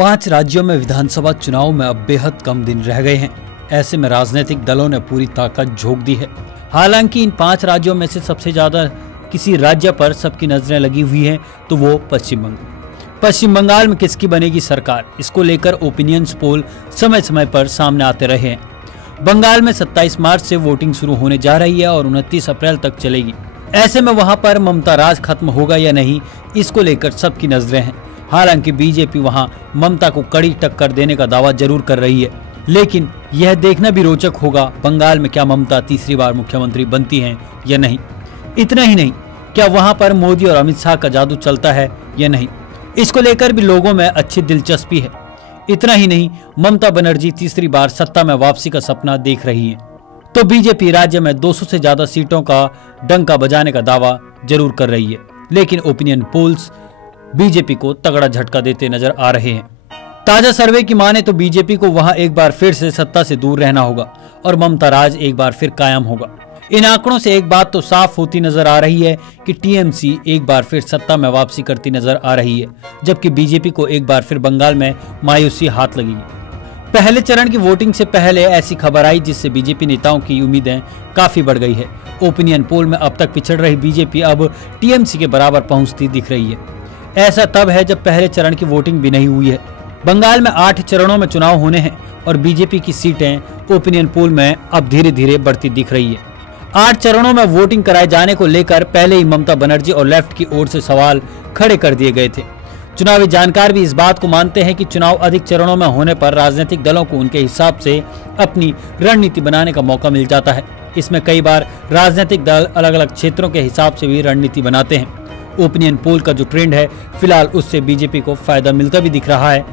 5 राज्यों में विधानसभा चुनाव में अब बेहद कम दिन रह गए हैं। ऐसे में राजनीतिक दलों ने पूरी ताकत झोंक दी है। हालांकि इन 5 राज्यों में से सबसे ज्यादा किसी राज्य पर सबकी नजरें लगी हुई हैं तो वो पश्चिम बंगाल में किसकी बनेगी सरकार, इसको लेकर ओपिनियंस पोल समय समय पर सामने आते रहे हैं। बंगाल में 27 मार्च से वोटिंग शुरू होने जा रही है और 29 अप्रैल तक चलेगी। ऐसे में वहां पर ममता राज खत्म होगा या नहीं, इसको लेकर सबकी नजरें हैं। हालांकि बीजेपी वहां ममता को कड़ी टक्कर देने का दावा जरूर कर रही है, लेकिन यह देखना भी रोचक होगा बंगाल में क्या ममता तीसरी बार मुख्यमंत्री बनती हैं या नहीं। इतना ही नहीं, क्या वहां पर मोदी और अमित शाह का जादू चलता है या नहीं, इसको लेकर भी लोगों में अच्छी दिलचस्पी है। इतना ही नहीं, ममता बनर्जी तीसरी बार सत्ता में वापसी का सपना देख रही है, तो बीजेपी राज्य में 200 से ज्यादा सीटों का डंका बजाने का दावा जरूर कर रही है। लेकिन ओपिनियन पोल्स बीजेपी को तगड़ा झटका देते नजर आ रहे हैं। ताजा सर्वे की माने तो बीजेपी को वहां एक बार फिर से सत्ता से दूर रहना होगा और ममता राज एक बार फिर कायम होगा। इन आंकड़ों से एक बात तो साफ होती नजर आ रही है कि टीएमसी एक बार फिर सत्ता में वापसी करती नजर आ रही है, जबकि बीजेपी को एक बार फिर बंगाल में मायूसी हाथ लगेगी। पहले चरण की वोटिंग से पहले ऐसी खबर आई जिससे बीजेपी नेताओं की उम्मीदें काफी बढ़ गई है। ओपिनियन पोल में अब तक पिछड़ रही बीजेपी अब टीएमसी के बराबर पहुंचती दिख रही है। ऐसा तब है जब पहले चरण की वोटिंग भी नहीं हुई है। बंगाल में 8 चरणों में चुनाव होने हैं और बीजेपी की सीटें ओपिनियन पोल में अब धीरे धीरे बढ़ती दिख रही है। 8 चरणों में वोटिंग कराए जाने को लेकर पहले ही ममता बनर्जी और लेफ्ट की ओर से सवाल खड़े कर दिए गए थे। चुनावी जानकार भी इस बात को मानते हैं कि चुनाव अधिक चरणों में होने पर राजनीतिक दलों को उनके हिसाब से अपनी रणनीति बनाने का मौका मिल जाता है। इसमें कई बार राजनीतिक दल अलग अलग क्षेत्रों के हिसाब से भी रणनीति बनाते हैं। ओपिनियन पोल का जो ट्रेंड है, फिलहाल उससे बीजेपी को फायदा मिलता भी दिख रहा है,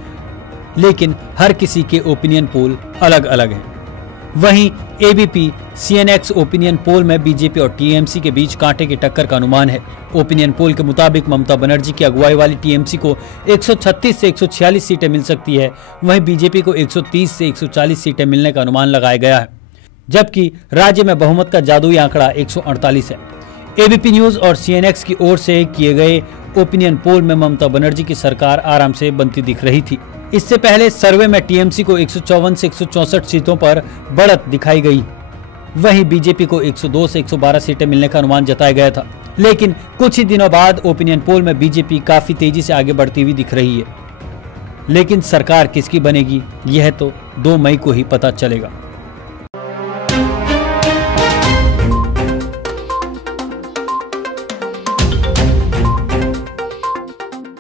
लेकिन हर किसी के ओपिनियन पोल अलग अलग हैं। वहीं एबीपी सीएनएक्स ओपिनियन पोल में बीजेपी और टीएमसी के बीच कांटे की टक्कर का अनुमान है। ओपिनियन पोल के मुताबिक ममता बनर्जी की अगुवाई वाली टीएमसी को 136 से 146 सीटें मिल सकती है, वहीं बीजेपी को 130 से 140 सीटें मिलने का अनुमान लगाया गया है, जबकि राज्य में बहुमत का जादुई आंकड़ा 148 है। एबीपी न्यूज और सीएनएक्स की ओर से किए गए ओपिनियन पोल में ममता बनर्जी की सरकार आराम से बनती दिख रही थी। इससे पहले सर्वे में टीएमसी को 154 से 164 सीटों पर बढ़त दिखाई गई, वहीं बीजेपी को 102 से 112 सीटें मिलने का अनुमान जताया गया था। लेकिन कुछ ही दिनों बाद ओपिनियन पोल में बीजेपी काफी तेजी से आगे बढ़ती हुई दिख रही है। लेकिन सरकार किसकी बनेगी, यह तो 2 मई को ही पता चलेगा।